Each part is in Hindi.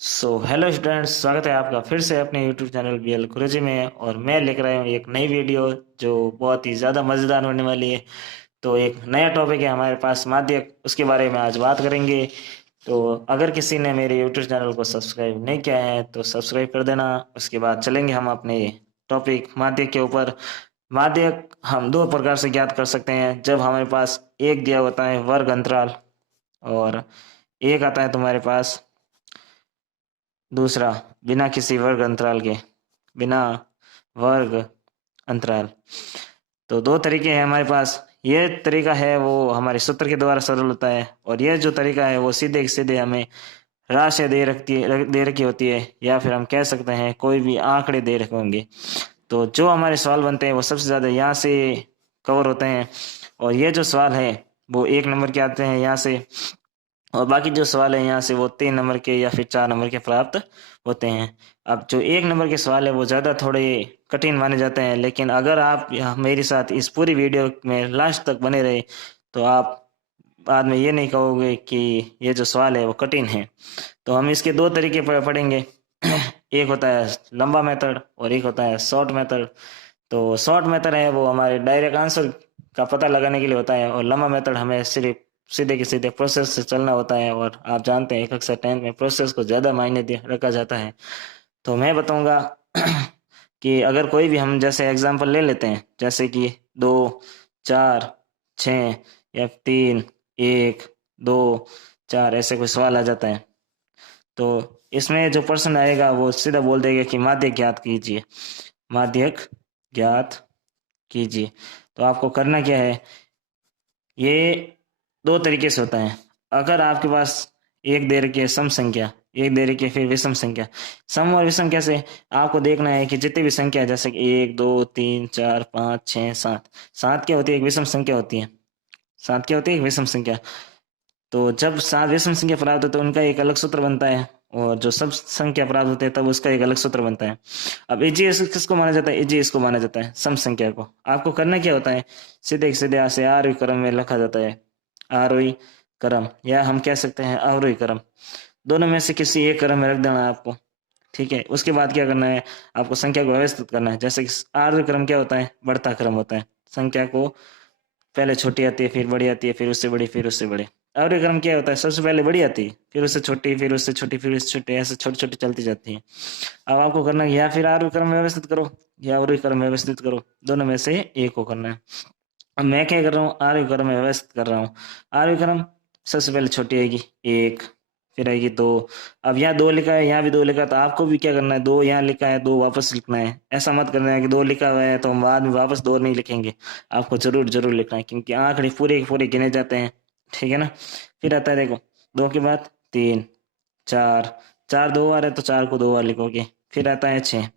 हेलो स्टूडेंट्स, स्वागत है आपका फिर से अपने यूट्यूब चैनल बीएल गुरुजी में। और मैं लेकर आया हूँ एक नई वीडियो जो बहुत ही ज़्यादा मज़ेदार होने वाली है। तो एक नया टॉपिक है हमारे पास, माध्यक, उसके बारे में आज बात करेंगे। तो अगर किसी ने मेरे यूट्यूब चैनल को सब्सक्राइब नहीं किया है तो सब्सक्राइब कर देना। उसके बाद चलेंगे हम अपने टॉपिक माध्यक के ऊपर। माध्यक हम दो प्रकार से ज्ञात कर सकते हैं। जब हमारे पास एक दिया होता है वर्ग अंतराल, और एक आता है तुम्हारे पास दूसरा बिना किसी वर्ग अंतराल के, बिना वर्ग अंतराल। तो दो तरीके हैं हमारे पास। ये तरीका है वो हमारे सूत्र के द्वारा सरल होता है, और यह जो तरीका है वो सीधे सीधे हमें राशि दे रखी होती है, या फिर हम कह सकते हैं कोई भी आंकड़े दे रखे होंगे। तो जो हमारे सवाल बनते हैं वो सबसे ज़्यादा यहाँ से कवर होते हैं। और ये जो सवाल है वो 1 नंबर के आते हैं यहाँ से, और बाकी जो सवाल है यहाँ से वो 3 नंबर के या फिर 4 नंबर के प्राप्त होते हैं। अब जो 1 नंबर के सवाल है वो ज़्यादा थोड़े कठिन माने जाते हैं, लेकिन अगर आप मेरे साथ इस पूरी वीडियो में लास्ट तक बने रहे तो आप बाद में ये नहीं कहोगे कि ये जो सवाल है वो कठिन है। तो हम इसके दो तरीके पढ़ेंगे। एक होता है लंबा मेथड और एक होता है शॉर्ट मेथड। तो शॉर्ट मेथड है वो हमारे डायरेक्ट आंसर का पता लगाने के लिए होता है, और लंबा मेथड हमें सिर्फ सीधे के सीधे प्रोसेस से चलना होता है। और आप जानते हैं कक्षा 10 में प्रोसेस को ज़्यादा मायने रखा जाता है। तो मैं बताऊंगा कि अगर कोई भी हम जैसे एग्जांपल ले लेते हैं, जैसे कि 2, 4, 6 या 3, 1, 2, 4 ऐसे कोई सवाल आ जाता है, तो इसमें जो पर्सन आएगा वो सीधा बोल देगा कि माध्यक ज्ञात कीजिए, माध्यक ज्ञात कीजिए। तो आपको करना क्या है, ये दो तरीके से होता है। अगर आपके पास एक दे रखी है सम संख्या, एक दे रखी है फिर विषम संख्या। सम और विषम कैसे, आपको देखना है कि जितनी भी संख्या है, जैसे कि 1, 2, 3, 4, 5, 6, 7, सात क्या होती है, एक विषम संख्या होती है। सात क्या होती है, एक विषम संख्या। तो जब सात विषम संख्या प्राप्त होती है तो उनका एक अलग सूत्र बनता है, और जो सब संख्या प्राप्त होते हैं तब उसका एक अलग सूत्र बनता है। अब एजीएस किसको माना जाता है, एजीएस को माना जाता है सम संख्या को। आपको करना क्या होता है, सीधे सीधे से आरोही क्रम में लिखा जाता है, आरोही क्रम, या हम कह सकते हैं अवरोही क्रम। दोनों में से किसी एक क्रम में रख देना है आपको। ठीक है, उसके बाद क्या करना है, आपको संख्या को व्यवस्थित करना है। जैसे कि आरोही क्रम क्या होता है, बढ़ता क्रम होता है। संख्या को पहले छोटी आती है, फिर बड़ी आती है, फिर उससे बड़ी, फिर उससे बड़े। अवरोही क्रम क्या होता है, सबसे पहले बड़ी आती है, फिर उससे छोटी, फिर उससे छोटी, फिर उससे छोटी, ऐसे छोटी छोटी चलती जाती है। अब आपको करना है या फिर आरोही क्रम व्यवस्थित करो या अवरोही क्रम व्यवस्थित करो, दोनों में से एक को करना है। अब मैं क्या कर रहा हूँ, आरोही क्रम में व्यवस्थित कर रहा हूँ। आरोही क्रम सबसे पहले छोटी आएगी 1, फिर आएगी 2। अब यहाँ 2 लिखा है, यहाँ भी 2 लिखा है, तो आपको भी क्या करना है, 2 यहाँ लिखा है, 2 वापस लिखना है। ऐसा मत करना है कि 2 लिखा हुआ है तो हम बाद में वापस 2 नहीं लिखेंगे। आपको जरूर जरूर लिखना है, क्योंकि आंकड़े पूरे के पूरे गिने जाते हैं। ठीक है ना। फिर आता है देखो 2 के बाद 3, 4, 4 2 बार है तो 4 को 2 बार लिखोगे। फिर आता है 6।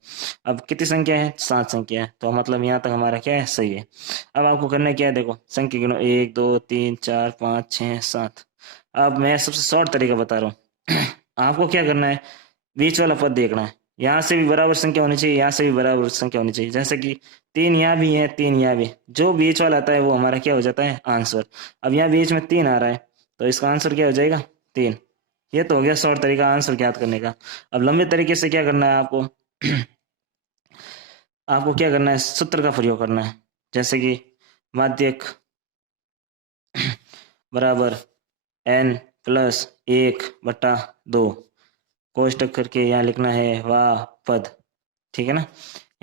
अब कितनी संख्या है, 7 संख्या है, तो मतलब यहाँ तक हमारा क्या है, सही है। अब आपको करना क्या है, देखो संख्या गिनो, 1, 2, 3, 4, 5, 6, 7। अब मैं सबसे शॉर्ट तरीका बता रहा हूँ। आपको क्या करना है, बीच वाला पद देखना है। यहाँ से भी बराबर संख्या होनी चाहिए, यहाँ से भी बराबर संख्या होनी चाहिए। जैसे कि 3 यहाँ भी है, 3 यहाँ भी, जो बीच वाला आता है वो हमारा क्या हो जाता है, आंसर। अब यहाँ बीच में 3 आ रहा है तो इसका आंसर क्या हो जाएगा, 3। ये तो हो गया शॉर्ट तरीका आंसर ज्ञात करने का। अब लंबे तरीके से क्या करना है आपको, आपको क्या करना है, सूत्र का प्रयोग करना है। जैसे कि माध्यक बराबर n+1/2, कोष्टक करके यहाँ लिखना है वाह पद। ठीक है ना,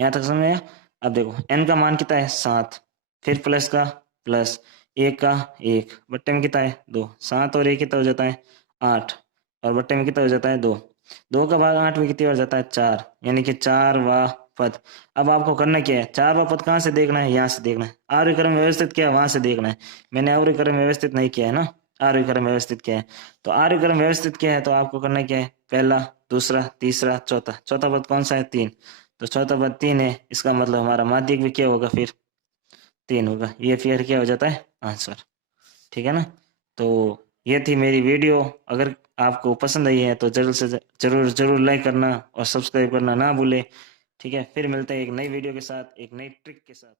यहाँ तक समझ में आया। अब देखो n का मान कितना है, 7, फिर प्लस का प्लस, 1 का 1, बट्टे में कितना है 2, 7 और 1 कितना हो जाता है 8, और बट्टे में कितना हो जाता है 2, 2 का भाग 8 में कितनी हो जाता है 4, यानी कि 4वां पद। अब आपको करना क्या है, 4वां पद कहाँ से देखना है, यहाँ से देखना है। आरोही क्रम व्यवस्थित किया वहां से देखना है। मैंने आरोही क्रम व्यवस्थित नहीं किया है ना, आरोही क्रम व्यवस्थित किया है। तो आरोही क्रम व्यवस्थित किया है तो आपको करना क्या है, पहला, दूसरा, तीसरा, चौथा। चौथा पद कौन सा है, 3, तो चौथा पद 3 है, इसका मतलब हमारा माध्यक भी क्या होगा, फिर 3 होगा। ये फिर क्या हो जाता है, आंसर। ठीक है ना। तो ये थी मेरी वीडियो। अगर आपको पसंद आई है तो जरूर से जरूर जरूर लाइक करना और सब्सक्राइब करना ना भूले। ठीक है, फिर मिलते हैं एक नई वीडियो के साथ, एक नई ट्रिक के साथ।